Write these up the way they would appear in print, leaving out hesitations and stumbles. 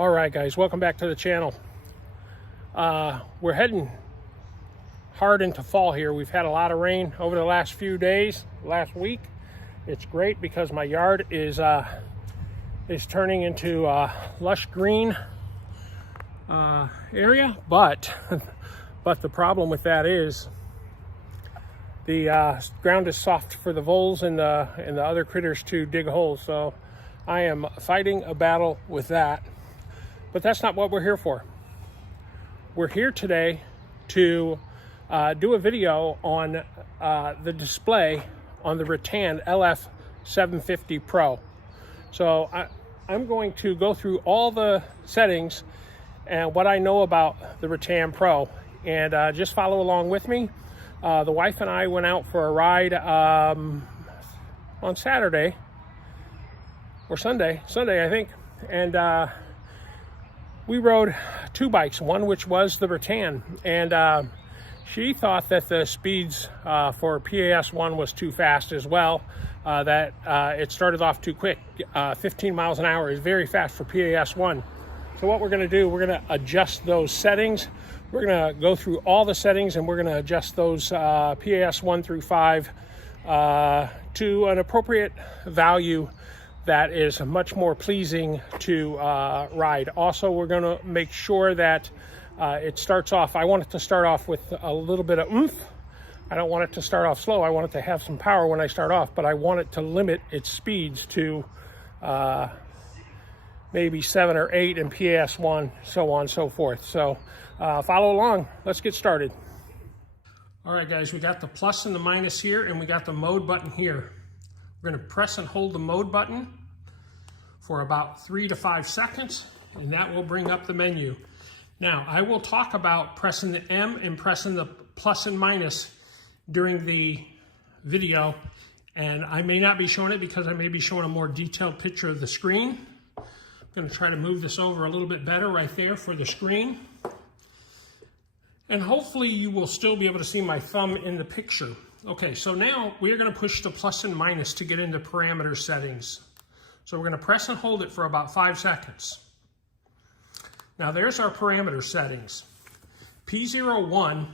All right, guys, welcome back to the channel. We're heading hard into fall here. We've had a lot of rain over the last few days, last week. It's great because my yard is turning into a lush green area, but the problem with that is the ground is soft for the voles and the other critters to dig holes. So I am fighting a battle with that. But that's not what we're here for. We're here today to do a video on the display on the Rattan LF 750 Pro. So I'm going to go through all the settings and what I know about the Rattan Pro, and just follow along with me. The wife and I went out for a ride on Saturday or Sunday I think, and we rode two bikes, one which was the Rattan, and she thought that the speeds for PAS1 was too fast as well, that it started off too quick. 15 miles an hour is very fast for PAS1. So what we're going to do, we're going to adjust those settings. We're going to go through all the settings, and we're going to adjust those PAS1 through 5 to an appropriate value that is much more pleasing to ride. Also, we're going to make sure that it starts off, I want it to start off with a little bit of oomph. I don't want it to start off slow. I want it to have some power when I start off, but I want it to limit its speeds to maybe 7 or 8 in PAS1, so on and so forth. So follow along. Let's get started. All right, guys, we got the plus and the minus here, and we got the mode button here. We're going to press and hold the mode button for about 3 to 5 seconds, and that will bring up the menu. Now, I will talk about pressing the M and pressing the plus and minus during the video, and I may not be showing it because I may be showing a more detailed picture of the screen. I'm going to try to move this over a little bit better right there for the screen. And hopefully you will still be able to see my thumb in the picture. Okay, so now we're going to push the plus and minus to get into parameter settings. So we're going to press and hold it for about 5 seconds. Now there's our parameter settings. P01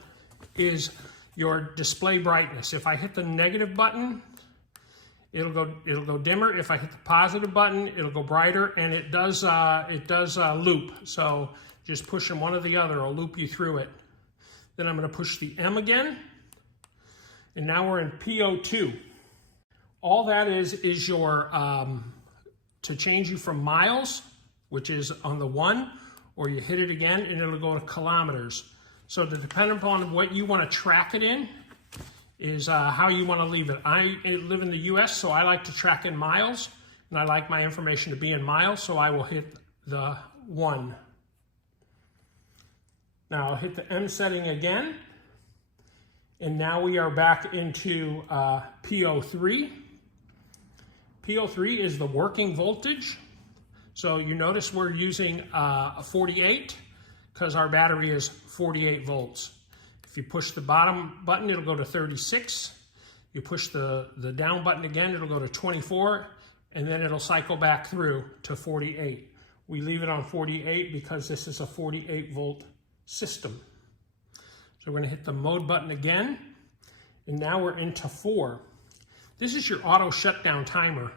is your display brightness. If I hit the negative button, it'll go dimmer. If I hit the positive button, it'll go brighter, and it does loop. So just pushing one or the other will loop you through it. Then I'm going to push the M again. And now we're in P02. All that is your, to change you from miles, which is on the 1, or you hit it again and it'll go to kilometers. So to depend upon what you want to track it in is how you want to leave it. I live in the US, so I like to track in miles, and I like my information to be in miles, so I will hit the 1. Now I'll hit the M setting again. And now we are back into P03. P03 is the working voltage. So you notice we're using a 48 because our battery is 48 volts. If you push the bottom button, it'll go to 36. You push the down button again, it'll go to 24, and then it'll cycle back through to 48. We leave it on 48 because this is a 48 volt system. So we're going to hit the mode button again, and now we're into 4. This is your auto shutdown timer.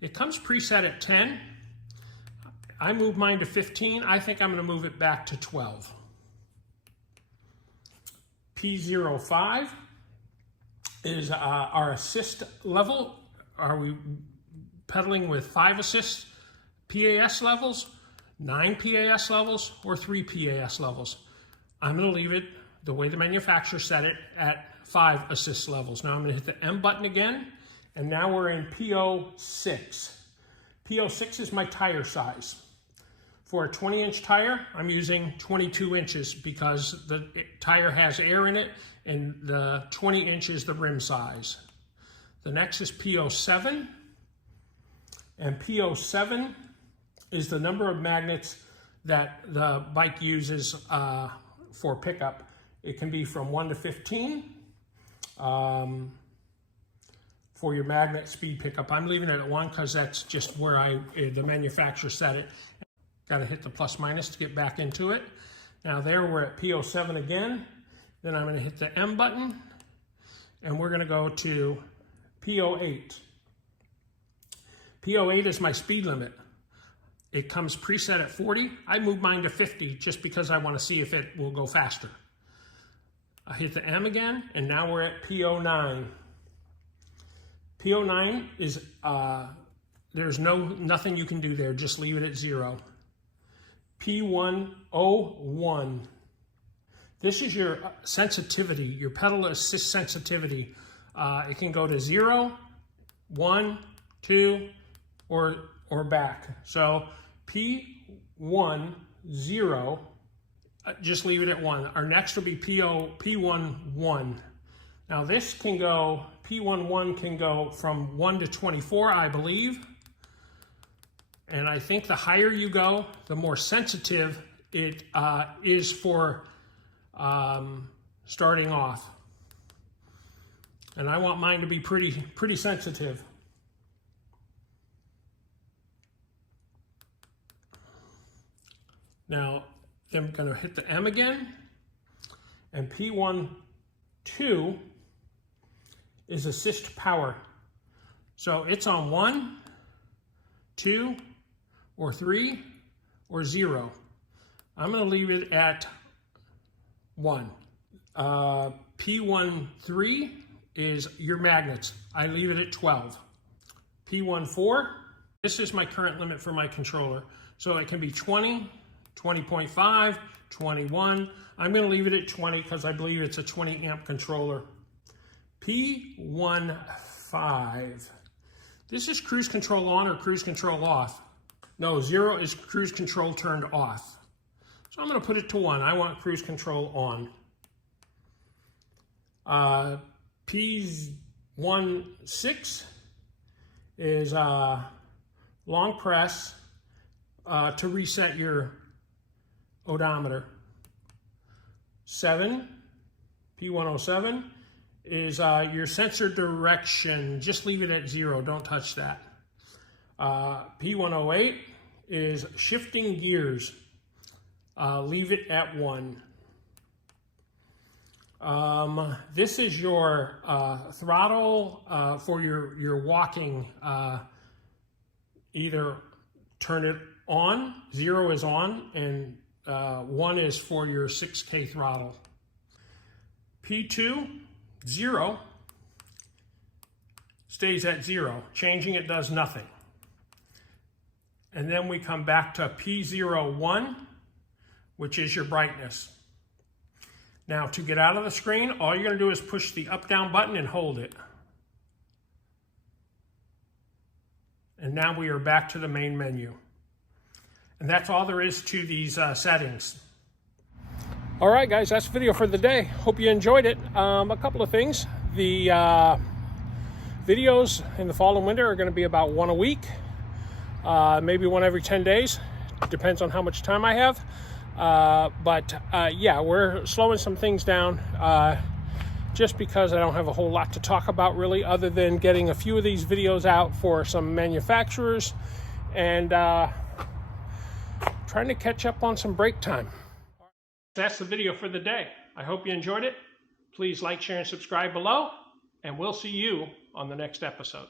It comes preset at 10. I moved mine to 15. I think I'm going to move it back to 12. P05 is our assist level. Are we pedaling with 5 assist PAS levels, 9 PAS levels, or 3 PAS levels? I'm going to leave it the way the manufacturer set it at 5 assist levels. Now I'm going to hit the M button again, and now we're in P06. P06 is my tire size. For a 20-inch tire, I'm using 22 inches because the tire has air in it, and the 20 inch is the rim size. The next is P07, and P07 is the number of magnets that the bike uses for pickup. It can be from 1 to 15 for your magnet speed pickup. I'm leaving it at 1 because that's just where the manufacturer set it. Got to hit the plus minus to get back into it. Now there we're at P07 again. Then I'm going to hit the M button, and we're going to go to P08. P08 is my speed limit. It comes preset at 40. I move mine to 50 just because I want to see if it will go faster. I hit the M again, and now we're at P09. P09 is, there's nothing you can do there. Just leave it at 0. P101. This is your sensitivity, your pedal assist sensitivity. It can go to 0, 1, 2, or back. So P10, just leave it at 1. Our next will be P11. Now this can go, P11 can go from 1 to 24, I believe. And I think the higher you go, the more sensitive it is for starting off. And I want mine to be pretty sensitive. Now, then I'm going to hit the M again, and P12 is assist power. So it's on 1, 2, or 3, or 0. I'm going to leave it at 1. P13 is your magnets. I leave it at 12. P14, this is my current limit for my controller. So it can be 20, 20.5, 21. I'm going to leave it at 20 because I believe it's a 20 amp controller. P15. This is cruise control on or cruise control off. No, 0 is cruise control turned off. So I'm going to put it to 1. I want cruise control on. P16 is long press to reset your odometer. P107 is your sensor direction. Just leave it at 0. Don't touch that. P108 is shifting gears. Leave it at 1. This is your throttle for your walking. Either turn it on, 0 is on, and 1 is for your 6K throttle. P2, 0, stays at 0. Changing it does nothing. And then we come back to P01, which is your brightness. Now to get out of the screen, all you're going to do is push the up-down button and hold it. And now we are back to the main menu. And that's all there is to these settings. All right, guys, that's the video for the day. Hope you enjoyed it. A couple of things. The videos in the fall and winter are going to be about 1 a week, maybe 1 every 10 days. Depends on how much time I have. Yeah, we're slowing some things down just because I don't have a whole lot to talk about really, other than getting a few of these videos out for some manufacturers and trying to catch up on some break time. That's the video for the day. I hope you enjoyed it. Please like, share, and subscribe below, and we'll see you on the next episode.